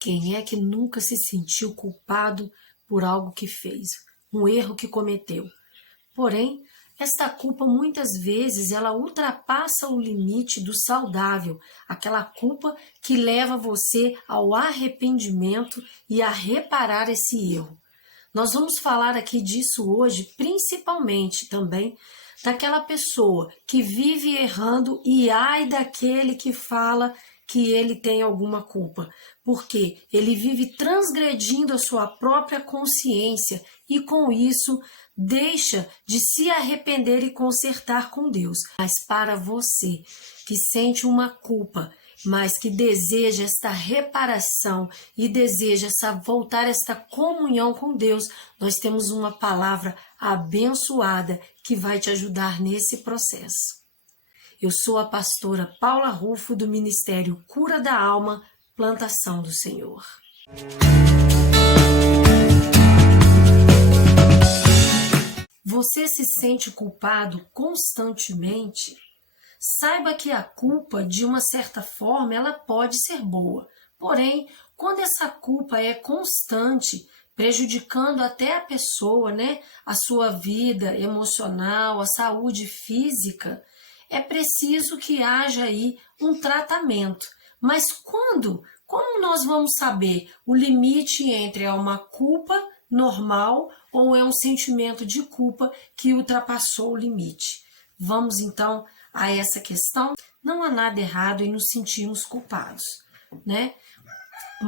Quem é que nunca se sentiu culpado por algo que fez, um erro que cometeu? Porém, esta culpa muitas vezes ela ultrapassa o limite do saudável, aquela culpa que leva você ao arrependimento e a reparar esse erro. Nós vamos falar aqui disso hoje, principalmente também daquela pessoa que vive errando e ai daquele que fala que ele tem alguma culpa, porque ele vive transgredindo a sua própria consciência e com isso deixa de se arrepender e consertar com Deus. Mas para você que sente uma culpa, mas que deseja esta reparação e deseja voltar esta comunhão com Deus, nós temos uma palavra abençoada que vai te ajudar nesse processo. Eu sou a pastora Paula Rufo do Ministério Cura da Alma, Plantação do Senhor. Você se sente culpado constantemente? Saiba que a culpa, de uma certa forma, ela pode ser boa. Porém, quando essa culpa é constante, prejudicando até a pessoa, a sua vida emocional, a saúde física, é preciso que haja aí um tratamento. Mas como nós vamos saber o limite entre uma culpa normal ou é um sentimento de culpa que ultrapassou o limite? Vamos então a essa questão. Não há nada errado em nos sentirmos culpados,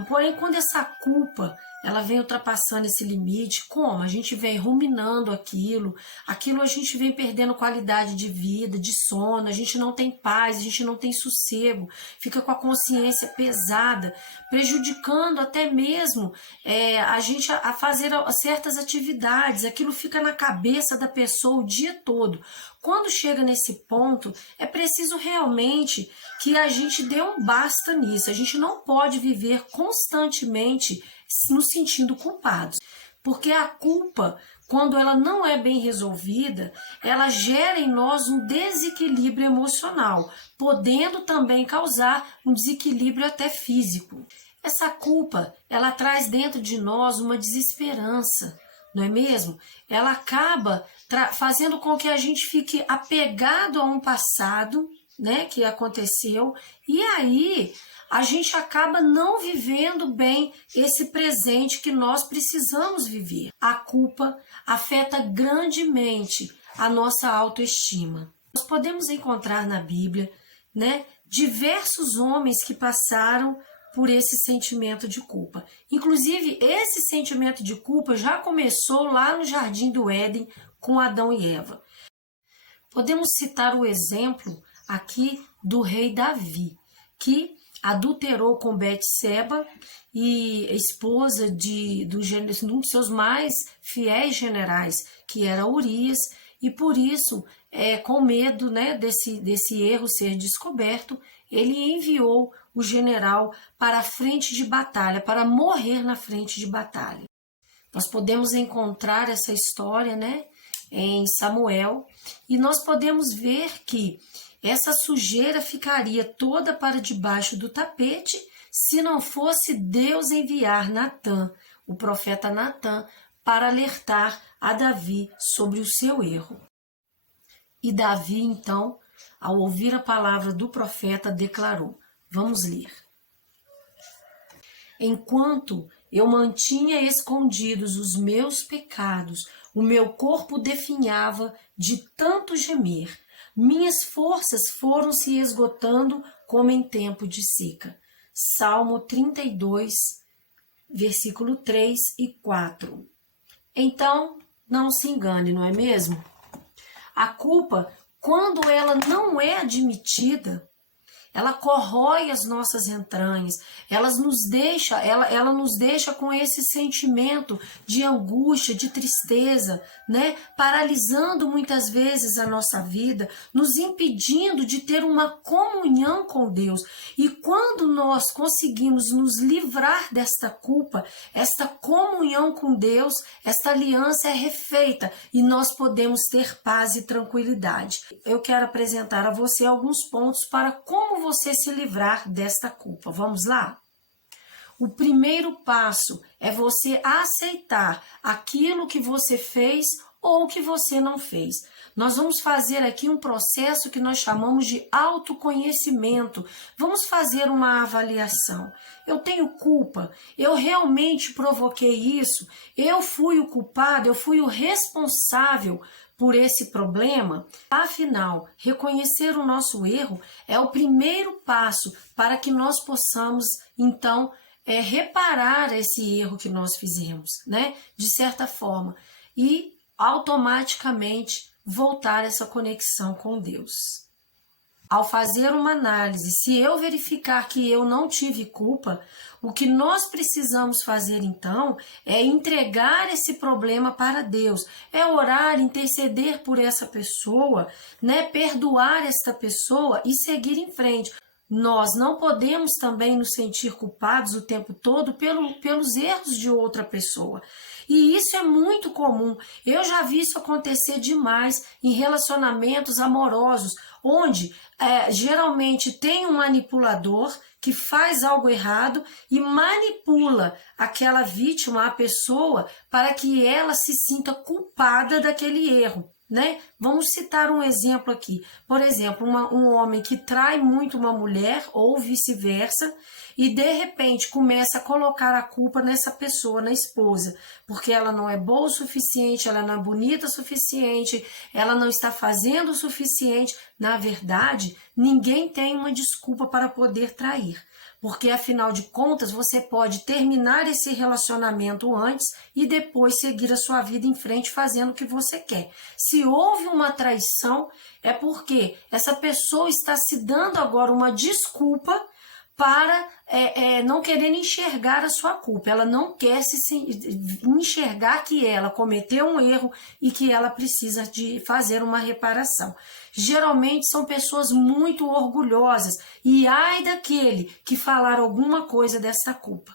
Porém, quando essa culpa ela vem ultrapassando esse limite, como? A gente vem ruminando aquilo a gente vem perdendo qualidade de vida, de sono, a gente não tem paz, a gente não tem sossego, fica com a consciência pesada, prejudicando até mesmo a gente a fazer certas atividades, aquilo fica na cabeça da pessoa o dia todo. Quando chega nesse ponto, é preciso realmente que a gente dê um basta nisso. A gente não pode viver constantemente nos sentindo culpados. Porque a culpa, quando ela não é bem resolvida, ela gera em nós um desequilíbrio emocional, podendo também causar um desequilíbrio até físico. Essa culpa, ela traz dentro de nós uma desesperança, não é mesmo? Ela acaba fazendo com que a gente fique apegado a um passado, que aconteceu, e aí a gente acaba não vivendo bem esse presente que nós precisamos viver. A culpa afeta grandemente a nossa autoestima. Nós podemos encontrar na Bíblia, diversos homens que passaram por esse sentimento de culpa. Inclusive, esse sentimento de culpa já começou lá no Jardim do Éden com Adão e Eva. Podemos citar o exemplo aqui do rei Davi, que adulterou com Betseba e esposa de um dos seus mais fiéis generais, que era Urias, e por isso, com medo desse erro ser descoberto, ele enviou o general para a frente de batalha, para morrer na frente de batalha. Nós podemos encontrar essa história em Samuel, e nós podemos ver que essa sujeira ficaria toda para debaixo do tapete se não fosse Deus enviar Natã, o profeta Natã, para alertar a Davi sobre o seu erro. E Davi, então, ao ouvir a palavra do profeta, declarou. Vamos ler. Enquanto eu mantinha escondidos os meus pecados, o meu corpo definhava de tanto gemer. Minhas forças foram se esgotando como em tempo de seca. Salmo 32, versículo 3 e 4. Então, não se engane, não é mesmo? A culpa, quando ela não é admitida, ela corrói as nossas entranhas, ela nos deixa com esse sentimento de angústia, de tristeza, paralisando muitas vezes a nossa vida, nos impedindo de ter uma comunhão com Deus. E quando nós conseguimos nos livrar desta culpa, esta comunhão com Deus, esta aliança é refeita e nós podemos ter paz e tranquilidade. Eu quero apresentar a você alguns pontos para como você se livrar desta culpa. Vamos lá? O primeiro passo é você aceitar aquilo que você fez ou que você não fez. Nós vamos fazer aqui um processo que nós chamamos de autoconhecimento. Vamos fazer uma avaliação. Eu tenho culpa? Eu realmente provoquei isso? Eu fui o culpado? Eu fui o responsável por esse problema? Afinal, reconhecer o nosso erro é o primeiro passo para que nós possamos, então, reparar esse erro que nós fizemos, né? De certa forma. E automaticamente voltar essa conexão com Deus. Ao fazer uma análise, se eu verificar que eu não tive culpa, o que nós precisamos fazer então é entregar esse problema para Deus, é orar, interceder por essa pessoa, né? Perdoar esta pessoa e seguir em frente. Nós não podemos também nos sentir culpados o tempo todo pelos erros de outra pessoa. E isso é muito comum. Eu já vi isso acontecer demais em relacionamentos amorosos, onde geralmente tem um manipulador que faz algo errado e manipula aquela vítima, a pessoa, para que ela se sinta culpada daquele erro. Né? Vamos citar um exemplo aqui. Por exemplo, um homem que trai muito uma mulher ou vice-versa e de repente começa a colocar a culpa nessa pessoa, na esposa, porque ela não é boa o suficiente, ela não é bonita o suficiente, ela não está fazendo o suficiente. Na verdade, ninguém tem uma desculpa para poder trair. Porque, afinal de contas, você pode terminar esse relacionamento antes e depois seguir a sua vida em frente fazendo o que você quer. Se houve uma traição, é porque essa pessoa está se dando agora uma desculpa para não querer enxergar a sua culpa. Ela não quer enxergar que ela cometeu um erro e que ela precisa de fazer uma reparação. Geralmente são pessoas muito orgulhosas e ai daquele que falar alguma coisa dessa culpa.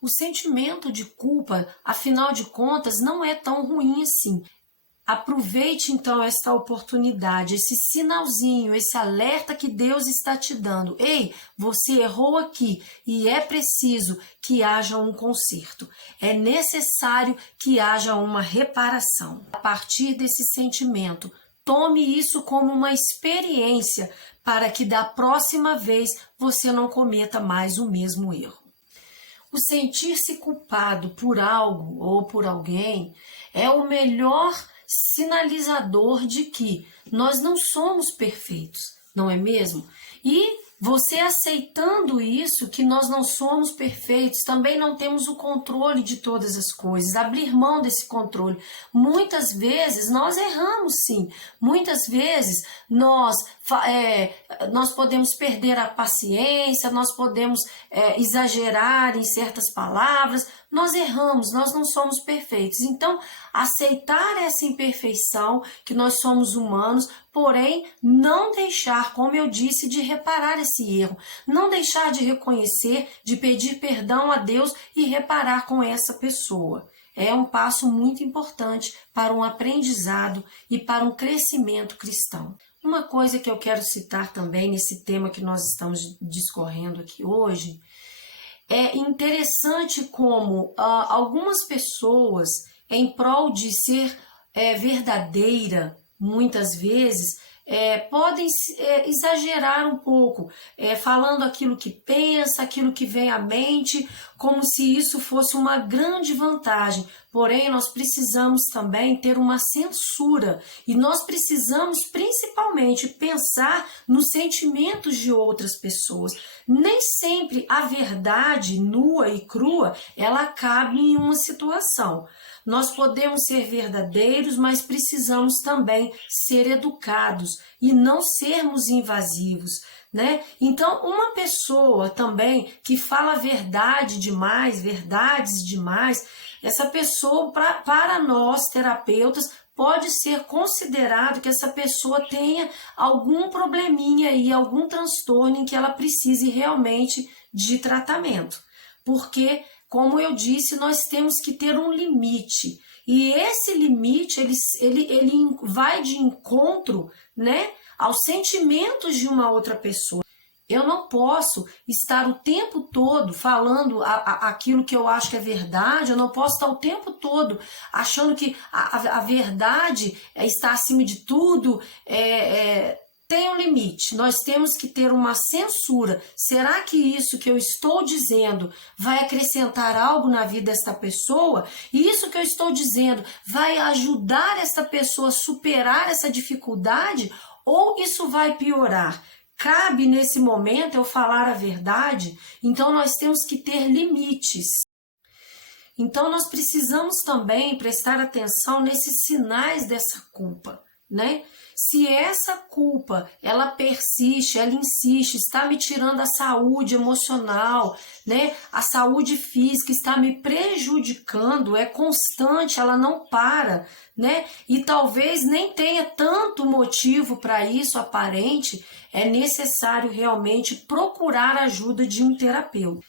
O sentimento de culpa, afinal de contas, não é tão ruim assim. Aproveite então esta oportunidade, esse sinalzinho, esse alerta que Deus está te dando. Ei, você errou aqui e é preciso que haja um conserto. É necessário que haja uma reparação. A partir desse sentimento, tome isso como uma experiência para que da próxima vez você não cometa mais o mesmo erro. O sentir-se culpado por algo ou por alguém é o melhor sinalizador de que nós não somos perfeitos, não é mesmo? E você aceitando isso, que nós não somos perfeitos, também não temos o controle de todas as coisas, abrir mão desse controle. Muitas vezes nós erramos sim, muitas vezes nós podemos perder a paciência, nós podemos exagerar em certas palavras, nós erramos, nós não somos perfeitos. Então, aceitar essa imperfeição, que nós somos humanos, porém, não deixar, como eu disse, de reparar esse erro, não deixar de reconhecer, de pedir perdão a Deus e reparar com essa pessoa. É um passo muito importante para um aprendizado e para um crescimento cristão. Uma coisa que eu quero citar também nesse tema que nós estamos discorrendo aqui hoje, é interessante como algumas pessoas, em prol de ser verdadeira, muitas vezes, podem exagerar um pouco, falando aquilo que pensa, aquilo que vem à mente, como se isso fosse uma grande vantagem. Porém, nós precisamos também ter uma censura e nós precisamos principalmente pensar nos sentimentos de outras pessoas. Nem sempre a verdade nua e crua, ela cabe em uma situação. Nós podemos ser verdadeiros, mas precisamos também ser educados e não sermos invasivos, né? Então, uma pessoa também que fala verdades demais, essa pessoa, para nós terapeutas, pode ser considerado que essa pessoa tenha algum probleminha aí, algum transtorno em que ela precise realmente de tratamento. Porque, como eu disse, nós temos que ter um limite. E esse limite, ele vai de encontro, né, aos sentimentos de uma outra pessoa. Eu não posso estar o tempo todo falando aquilo que eu acho que é verdade, eu não posso estar o tempo todo achando que a verdade está acima de tudo. Tem um limite, nós temos que ter uma censura. Será que isso que eu estou dizendo vai acrescentar algo na vida desta pessoa? E isso que eu estou dizendo vai ajudar esta pessoa a superar essa dificuldade? Ou isso vai piorar? Cabe nesse momento eu falar a verdade? Então nós temos que ter limites. Então nós precisamos também prestar atenção nesses sinais dessa culpa, né? Se essa culpa, ela persiste, ela insiste, está me tirando a saúde emocional, né? A saúde física está me prejudicando, é constante, ela não para, né? E talvez nem tenha tanto motivo para isso aparente, é necessário realmente procurar a ajuda de um terapeuta.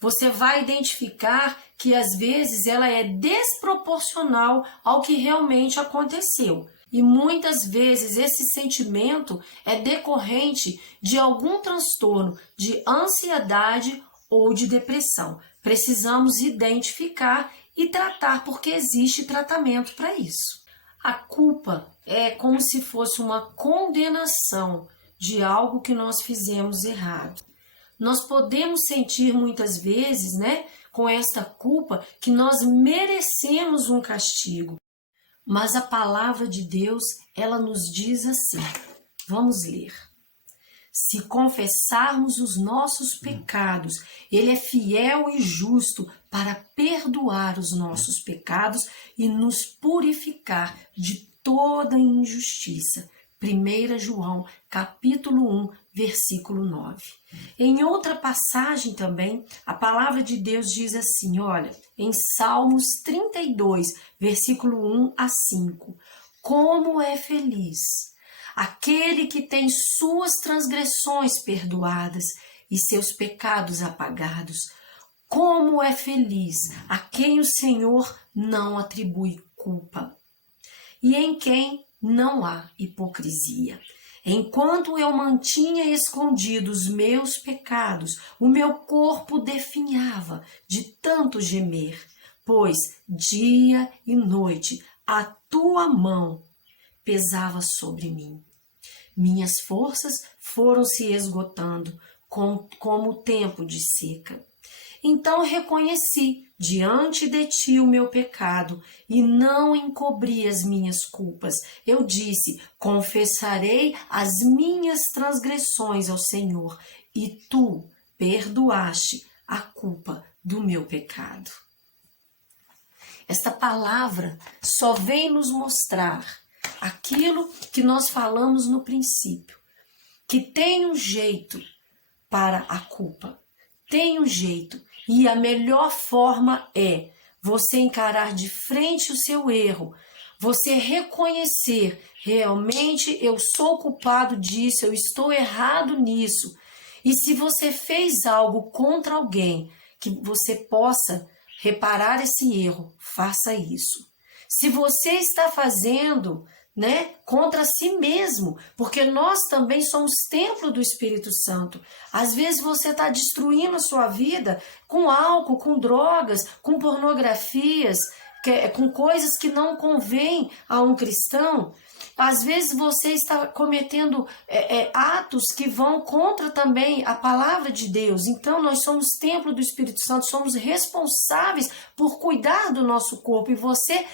Você vai identificar que às vezes ela é desproporcional ao que realmente aconteceu. E muitas vezes esse sentimento é decorrente de algum transtorno de ansiedade ou de depressão. Precisamos identificar e tratar, porque existe tratamento para isso. A culpa é como se fosse uma condenação de algo que nós fizemos errado. Nós podemos sentir muitas vezes, né, com esta culpa, que nós merecemos um castigo. Mas a palavra de Deus, ela nos diz assim, vamos ler. Se confessarmos os nossos pecados, Ele é fiel e justo para perdoar os nossos pecados e nos purificar de toda injustiça. 1 João, capítulo 1, versículo 9. Em outra passagem também, a palavra de Deus diz assim, olha, em Salmos 32, versículo 1 a 5. Como é feliz aquele que tem suas transgressões perdoadas e seus pecados apagados. Como é feliz a quem o Senhor não atribui culpa e em quem não há hipocrisia. Enquanto eu mantinha escondidos os meus pecados, o meu corpo definhava de tanto gemer, pois dia e noite a tua mão pesava sobre mim. Minhas forças foram se esgotando como o tempo de seca. Então reconheci diante de ti o meu pecado e não encobri as minhas culpas. Eu disse, confessarei as minhas transgressões ao Senhor e tu perdoaste a culpa do meu pecado. Esta palavra só vem nos mostrar aquilo que nós falamos no princípio, que tem um jeito para a culpa, tem um jeito. E a melhor forma é você encarar de frente o seu erro, você reconhecer, realmente eu sou culpado disso, eu estou errado nisso. E se você fez algo contra alguém, que você possa reparar esse erro, faça isso. Se você está fazendo, contra si mesmo, porque nós também somos templo do Espírito Santo. Às vezes você está destruindo a sua vida com álcool, com drogas, com pornografias, com coisas que não convêm a um cristão. Às vezes você está cometendo atos que vão contra também a palavra de Deus. Então nós somos templo do Espírito Santo, somos responsáveis por cuidar do nosso corpo, e você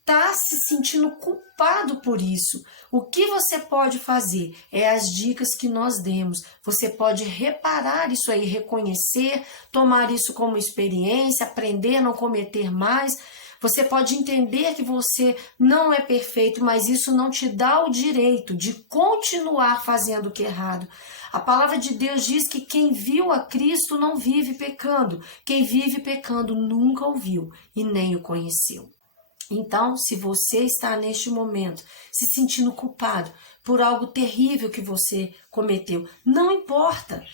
está se sentindo culpado por isso. O que você pode fazer? É as dicas que nós demos. Você pode reparar isso aí, reconhecer, tomar isso como experiência, aprender a não cometer mais. Você pode entender que você não é perfeito, mas isso não te dá o direito de continuar fazendo o que é errado. A palavra de Deus diz que quem viu a Cristo não vive pecando. Quem vive pecando nunca o viu e nem o conheceu. Então, se você está neste momento se sentindo culpado por algo terrível que você cometeu, não importa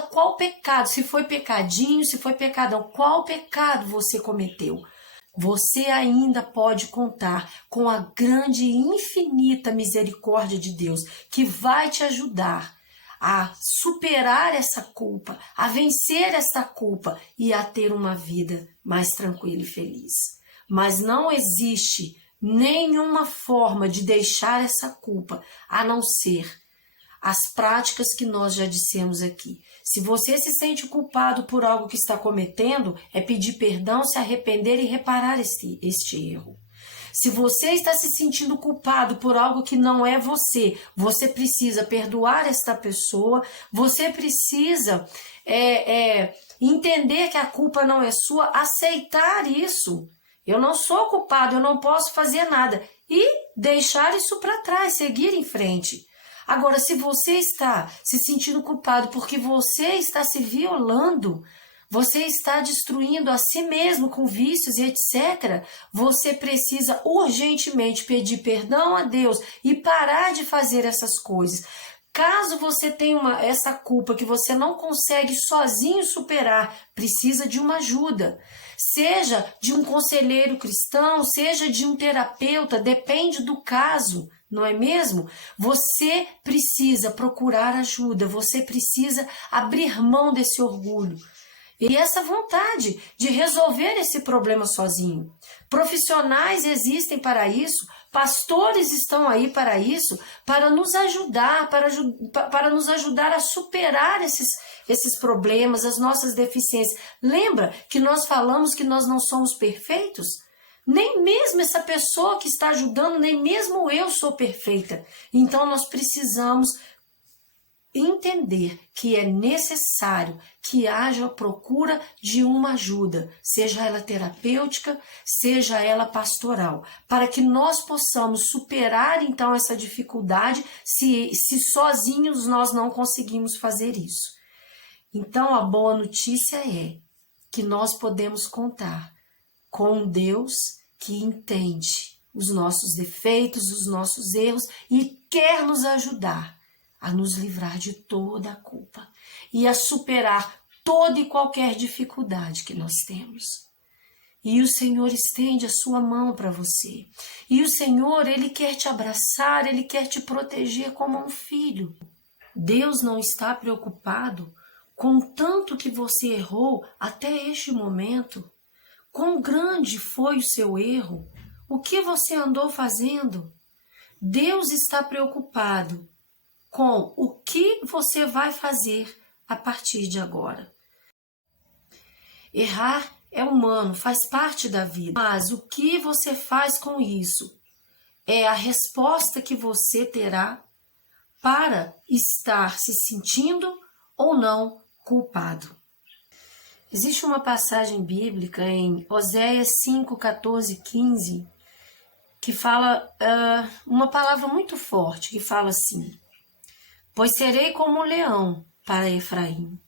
qual pecado, se foi pecadinho, se foi pecadão, qual pecado você cometeu, você ainda pode contar com a grande e infinita misericórdia de Deus, que vai te ajudar a superar essa culpa, a vencer essa culpa e a ter uma vida mais tranquila e feliz. Mas não existe nenhuma forma de deixar essa culpa a não ser as práticas que nós já dissemos aqui. Se você se sente culpado por algo que está cometendo, é pedir perdão, se arrepender e reparar este erro. Se você está se sentindo culpado por algo que não é você, você precisa perdoar esta pessoa, você precisa entender que a culpa não é sua, aceitar isso. Eu não sou culpado, eu não posso fazer nada. E deixar isso para trás, seguir em frente. Agora, se você está se sentindo culpado porque você está se violando, você está destruindo a si mesmo com vícios e etc., você precisa urgentemente pedir perdão a Deus e parar de fazer essas coisas. Caso você tenha essa culpa que você não consegue sozinho superar, precisa de uma ajuda. Seja de um conselheiro cristão, seja de um terapeuta, depende do caso, não é mesmo? Você precisa procurar ajuda, você precisa abrir mão desse orgulho e essa vontade de resolver esse problema sozinho. Profissionais existem para isso, pastores estão aí para isso, para nos ajudar, para nos ajudar a superar esses problemas, as nossas deficiências. Lembra que nós falamos que nós não somos perfeitos? Nem mesmo essa pessoa que está ajudando, nem mesmo eu sou perfeita. Então nós precisamos entender que é necessário que haja a procura de uma ajuda, seja ela terapêutica, seja ela pastoral, para que nós possamos superar então essa dificuldade se sozinhos nós não conseguimos fazer isso. Então a boa notícia é que nós podemos contar com um Deus que entende os nossos defeitos, os nossos erros e quer nos ajudar a nos livrar de toda a culpa e a superar toda e qualquer dificuldade que nós temos. E o Senhor estende a sua mão para você. E o Senhor, Ele quer te abraçar, Ele quer te proteger como um filho. Deus não está preocupado com tanto que você errou até este momento. Quão grande foi o seu erro? O que você andou fazendo? Deus está preocupado com o que você vai fazer a partir de agora. Errar é humano, faz parte da vida, mas o que você faz com isso é a resposta que você terá para estar se sentindo ou não culpado. Existe uma passagem bíblica em Oséias 5, 14, 15, que fala uma palavra muito forte, que fala assim: pois serei como um leão para Efraim,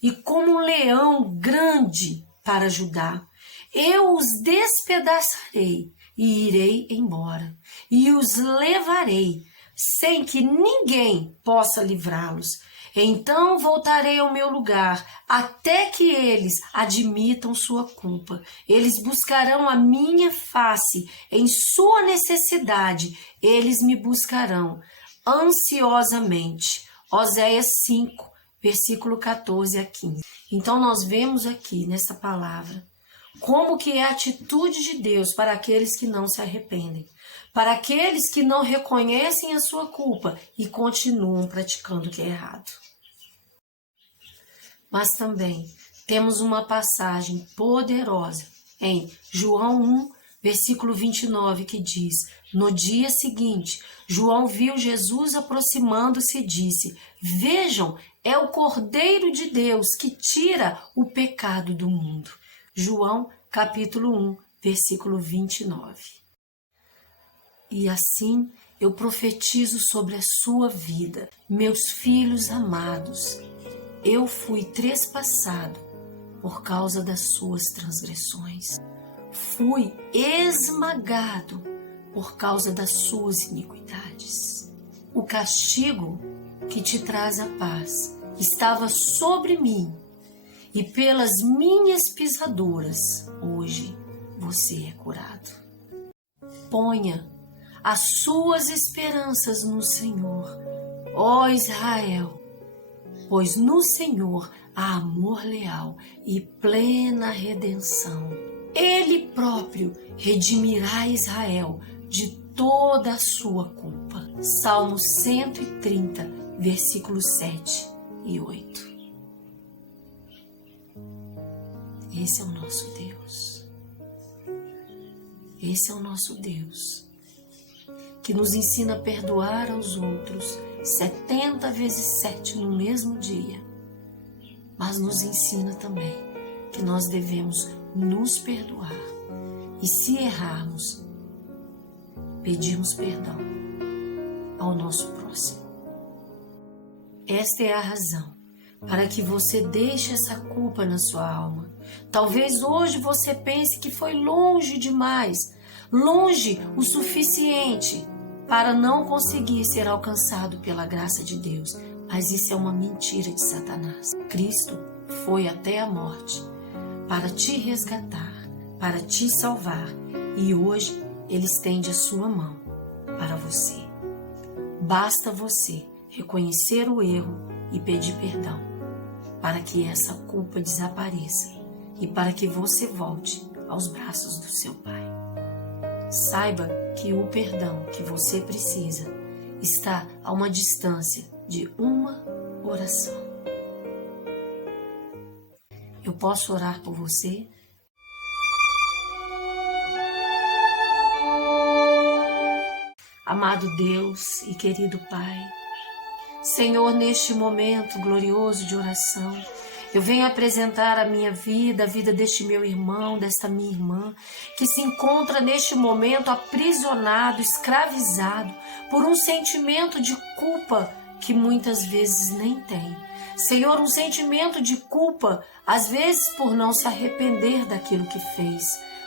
e como um leão grande para Judá. Eu os despedaçarei e irei embora, e os levarei, sem que ninguém possa livrá-los. Então voltarei ao meu lugar, até que eles admitam sua culpa. Eles buscarão a minha face, em sua necessidade, eles me buscarão ansiosamente. Oséias 5, versículo 14 a 15. Então nós vemos aqui nessa palavra como que é a atitude de Deus para aqueles que não se arrependem, para aqueles que não reconhecem a sua culpa e continuam praticando o que é errado. Mas também temos uma passagem poderosa em João 1, versículo 29, que diz: no dia seguinte, João viu Jesus aproximando-se e disse: vejam, é o Cordeiro de Deus que tira o pecado do mundo. João, capítulo 1, versículo 29. E assim eu profetizo sobre a sua vida, meus filhos amados. Eu fui trespassado por causa das suas transgressões. Fui esmagado por causa das suas iniquidades. O castigo que te traz a paz estava sobre mim, e pelas minhas pisaduras hoje você é curado. Ponha as suas esperanças no Senhor, ó Israel, pois no Senhor há amor leal e plena redenção. Ele próprio redimirá Israel de toda a sua culpa. Salmo 130, versículos 7 e 8. Esse é o nosso Deus. Esse é o nosso Deus, que nos ensina a perdoar aos outros 70 vezes 7 no mesmo dia, mas nos ensina também que nós devemos nos perdoar e, se errarmos, pedirmos perdão ao nosso próximo. Esta é a razão para que você deixe essa culpa na sua alma. Talvez hoje você pense que foi longe demais, longe o suficiente para não conseguir ser alcançado pela graça de Deus. Mas isso é uma mentira de Satanás. Cristo foi até a morte para te resgatar, para te salvar, e hoje Ele estende a sua mão para você. Basta você reconhecer o erro e pedir perdão, para que essa culpa desapareça e para que você volte aos braços do seu Pai. Saiba que o perdão que você precisa está a uma distância de uma oração. Eu posso orar por você? Amado Deus e querido Pai, Senhor, neste momento glorioso de oração, eu venho apresentar a minha vida, a vida deste meu irmão, desta minha irmã, que se encontra neste momento aprisionado, escravizado por um sentimento de culpa que muitas vezes nem tem. Senhor, um sentimento de culpa, às vezes por não se arrepender daquilo que fez.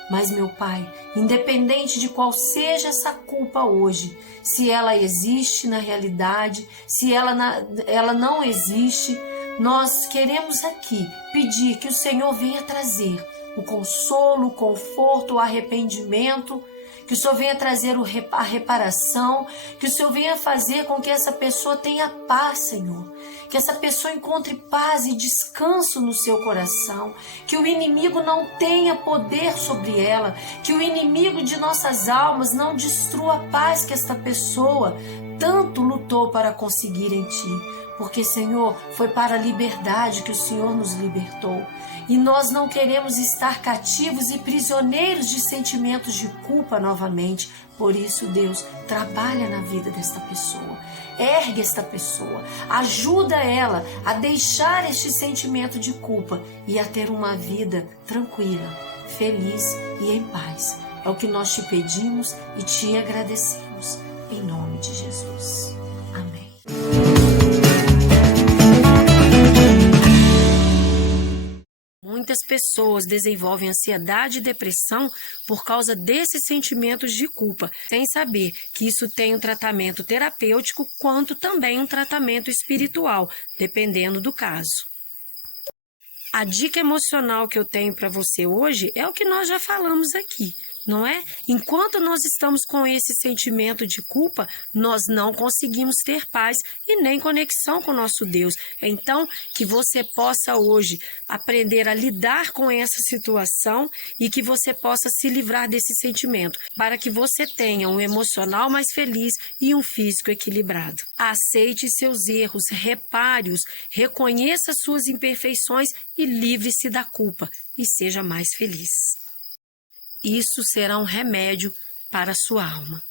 Mas, meu Pai, independente de qual seja essa culpa hoje, se ela existe na realidade, se ela não existe, nós queremos aqui pedir que o Senhor venha trazer o consolo, o conforto, o arrependimento, que o Senhor venha trazer a reparação, que o Senhor venha fazer com que essa pessoa tenha paz, Senhor. Que essa pessoa encontre paz e descanso no seu coração, que o inimigo não tenha poder sobre ela, que o inimigo de nossas almas não destrua a paz que esta pessoa tanto lutou para conseguir em Ti. Porque, Senhor, foi para a liberdade que o Senhor nos libertou. E nós não queremos estar cativos e prisioneiros de sentimentos de culpa novamente. Por isso, Deus, trabalha na vida desta pessoa. Ergue esta pessoa. Ajuda ela a deixar este sentimento de culpa e a ter uma vida tranquila, feliz e em paz. É o que nós te pedimos e te agradecemos. Em nome de Jesus. Amém. Muitas pessoas desenvolvem ansiedade e depressão por causa desses sentimentos de culpa, sem saber que isso tem um tratamento terapêutico quanto também um tratamento espiritual, dependendo do caso. A dica emocional que eu tenho para você hoje é o que nós já falamos aqui, não é? Enquanto nós estamos com esse sentimento de culpa, nós não conseguimos ter paz e nem conexão com o nosso Deus. Então, que você possa hoje aprender a lidar com essa situação e que você possa se livrar desse sentimento, para que você tenha um emocional mais feliz e um físico equilibrado. Aceite seus erros, repare-os, reconheça suas imperfeições e livre-se da culpa e seja mais feliz. Isso será um remédio para a sua alma.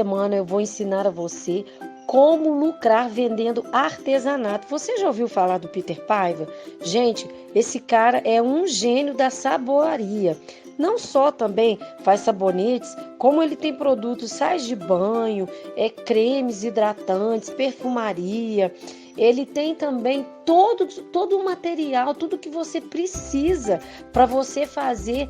semana eu vou ensinar a você como lucrar vendendo artesanato. Você já ouviu falar do Peter Paiva? Gente, esse cara é um gênio da saboaria. Não só também faz sabonetes, como ele tem produtos, sais de banho, cremes hidratantes, perfumaria. Ele tem também todo o material, tudo que você precisa para você fazer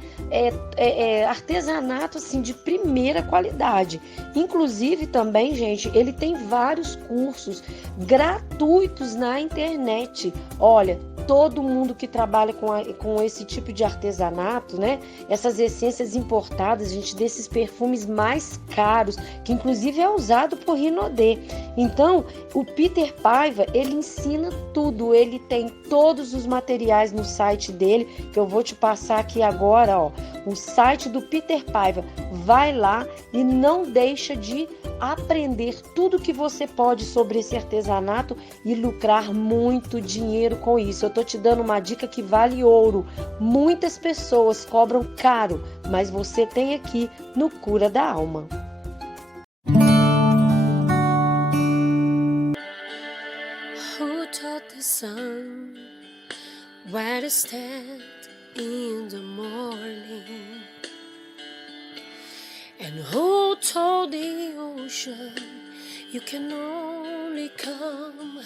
artesanato assim, de primeira qualidade. Inclusive também, gente, ele tem vários cursos gratuitos na internet. Olha, todo mundo que trabalha com esse tipo de artesanato, né? Essas essências importadas, gente, desses perfumes mais caros, que inclusive é usado por Rinodê. Então, o Peter Paiva, ele ensina tudo, ele tem todos os materiais no site dele, que eu vou te passar aqui agora, ó, o site do Peter Paiva. Vai lá e não deixa de aprender tudo que você pode sobre esse artesanato e lucrar muito dinheiro com isso. Eu tô te dando uma dica que vale ouro. Muitas pessoas cobram caro, mas você tem aqui no Cura da Alma. Who taught the sun where to stand in the morning? And who told the ocean you can only come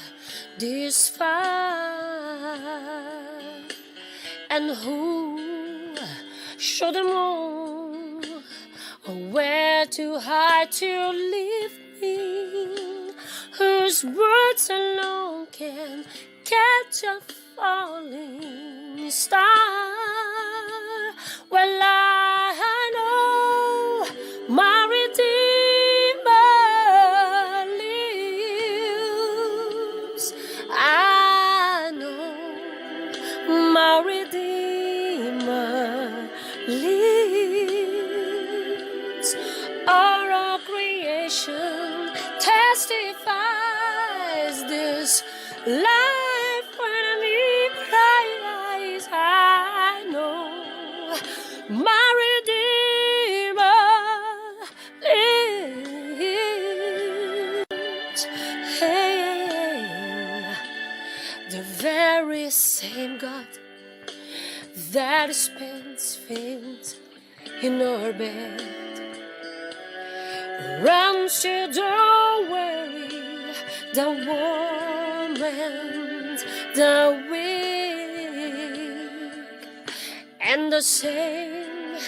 this far? And who showed them all where to hide to leave me? Whose words alone can catch a falling star? Well, I know my Redeemer lives. I know my Redeemer lives. All creation testifies this life when me cries. I know my Redeemer lives. Hey, the very same God that spends things in our bed runs to the weary, the warm and the weak, and the same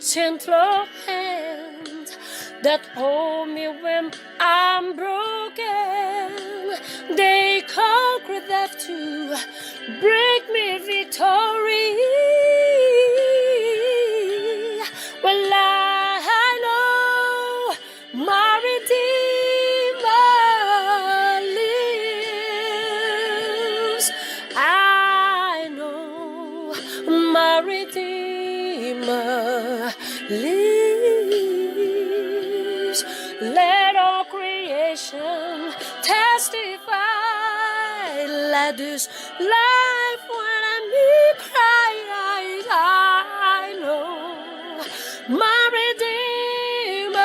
gentle hand that hold me when I'm broken. They conquer death to bring me victory. Well, I know my Redeemer lives. I know my Redeemer lives. Let all creation testify. Let this life when I need cry, I know my Redeemer,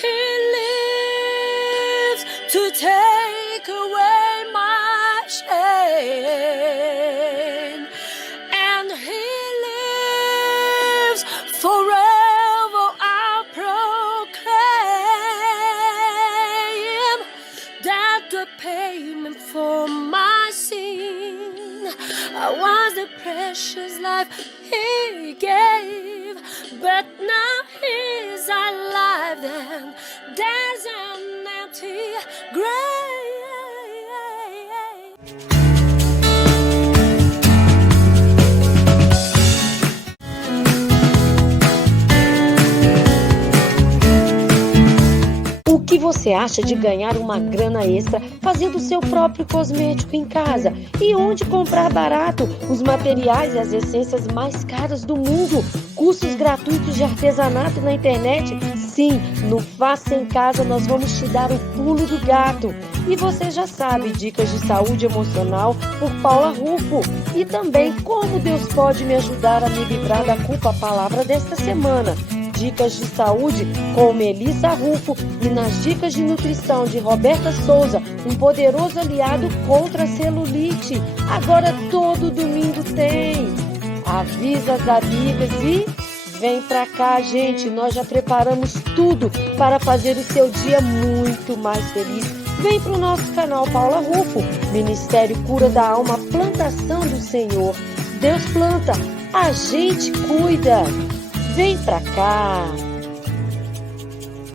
He lives to take away my shame, and He lives forever. I'll proclaim that the payment for my sin was the precious life He gave, but now He's alive and there's an empty grave. O que você acha de ganhar uma grana extra fazendo o seu próprio cosmético em casa? E onde comprar barato os materiais e as essências mais caras do mundo? Cursos gratuitos de artesanato na internet? Sim, no Faça em Casa nós vamos te dar o pulo do gato. E você já sabe, dicas de saúde emocional por Paula Rufo. E também como Deus pode me ajudar a me livrar da culpa, a palavra desta semana. dicas de saúde com Melissa Rufo e nas dicas de nutrição de Roberta Souza, um poderoso aliado contra a celulite. Agora todo domingo tem. Avisa as amigas e vem pra cá, gente. Nós já preparamos tudo para fazer o seu dia muito mais feliz. Vem pro nosso canal Paula Rufo, Ministério Cura da Alma, Plantação do Senhor. Deus planta, a gente cuida. Vem pra cá.